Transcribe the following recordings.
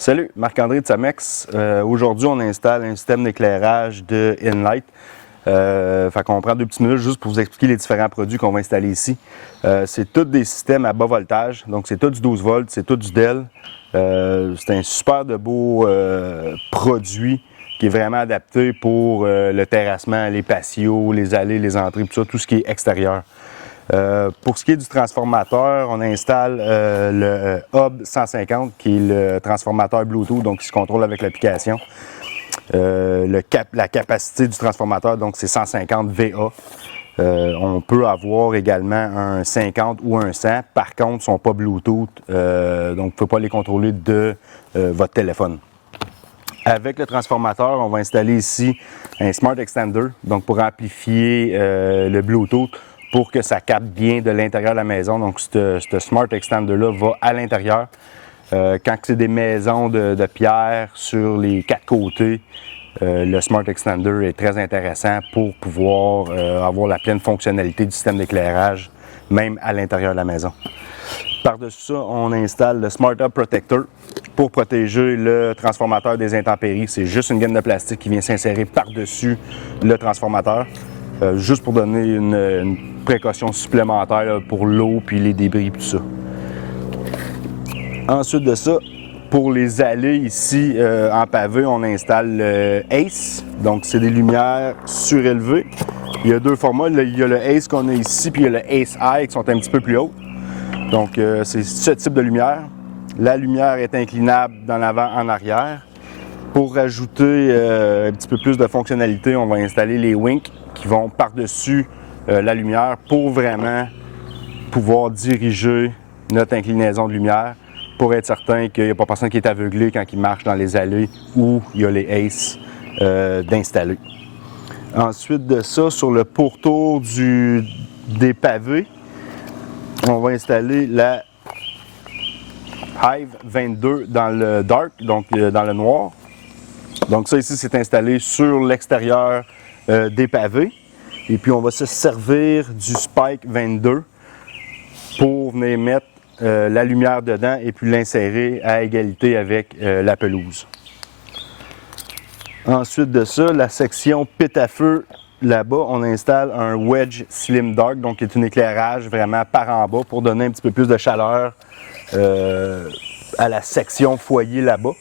Salut, Marc-André de Samex. Aujourd'hui, on installe un système d'éclairage de Inlight. Fait qu'on prend 2 petites minutes juste pour vous expliquer les différents produits qu'on va installer ici. C'est tous des systèmes à bas voltage, donc c'est tout du 12 volts, c'est tout du Dell. C'est un super de beau produit qui est vraiment adapté pour le terrassement, les patios, les allées, les entrées, tout ce qui est extérieur. Pour ce qui est du transformateur, on installe le Hub 150 qui est le transformateur Bluetooth, donc qui se contrôle avec l'application. La capacité du transformateur, donc c'est 150 VA. On peut avoir également un 50 ou un 100. Par contre, ils ne sont pas Bluetooth, donc vous ne pouvez pas les contrôler de votre téléphone. Avec le transformateur, on va installer ici un Smart Extender, donc pour amplifier le Bluetooth, pour que ça capte bien de l'intérieur de la maison. Donc, ce Smart Extender-là va à l'intérieur. Quand c'est des maisons de pierre sur les 4 côtés, le Smart Extender est très intéressant pour pouvoir avoir la pleine fonctionnalité du système d'éclairage, même à l'intérieur de la maison. Par-dessus ça, on installe le Smart Hub Protector pour protéger le transformateur des intempéries. C'est juste une gaine de plastique qui vient s'insérer par-dessus le transformateur, juste pour donner une précaution supplémentaire là, pour l'eau puis les débris et tout ça. Ensuite de ça, pour les allées ici en pavé, on installe le ACE. Donc, c'est des lumières surélevées. Il y a 2 formats. Il y a le ACE qu'on a ici, puis il y a le ACE High qui sont un petit peu plus hauts. Donc, c'est ce type de lumière. La lumière est inclinable d'en avant en arrière. Pour rajouter un petit peu plus de fonctionnalité, on va installer les winks qui vont par-dessus la lumière pour vraiment pouvoir diriger notre inclinaison de lumière pour être certain qu'il n'y a pas personne qui est aveuglé quand il marche dans les allées où il y a les ACE d'installer. Ensuite de ça, sur le pourtour des pavés, on va installer la Hive 22 dans le dark, donc dans le noir. Donc ça ici, c'est installé sur l'extérieur des pavés. Et puis on va se servir du Spike 22 pour venir mettre la lumière dedans et puis l'insérer à égalité avec la pelouse. Ensuite de ça, la section pit à feu, là-bas, on installe un Wedge Slim Dark, donc qui est un éclairage vraiment par en bas pour donner un petit peu plus de chaleur à la section foyer là-bas.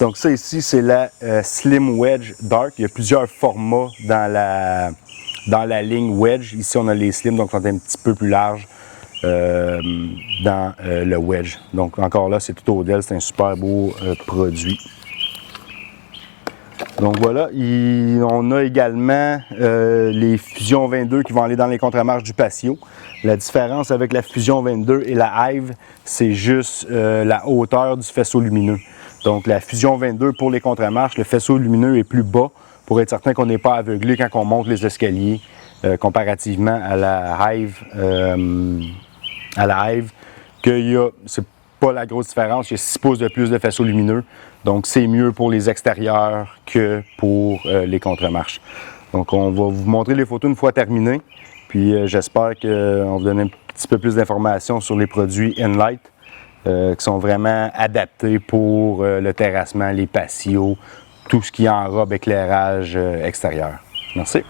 Donc ça ici, c'est la Slim Wedge Dark. Il y a plusieurs formats dans la ligne Wedge. Ici, on a les Slim, donc ils sont un petit peu plus larges dans le Wedge. Donc encore là, c'est tout au Dell, c'est un super beau produit. Donc voilà, on a également les Fusion 22 qui vont aller dans les contre-marches du patio. La différence avec la Fusion 22 et la Hive, c'est juste la hauteur du faisceau lumineux. Donc la Fusion 22 pour les contre-marches, le faisceau lumineux est plus bas pour être certain qu'on n'est pas aveuglé quand on monte les escaliers comparativement à la Hive. C'est pas la grosse différence, il y a 6 pouces de plus de faisceau lumineux. Donc, c'est mieux pour les extérieurs que pour les contre-marches. Donc, on va vous montrer les photos une fois terminées. Puis, j'espère qu'on va vous donner un petit peu plus d'informations sur les produits Inlight qui sont vraiment adaptés pour le terrassement, les patios, tout ce qui enrobe éclairage extérieur. Merci.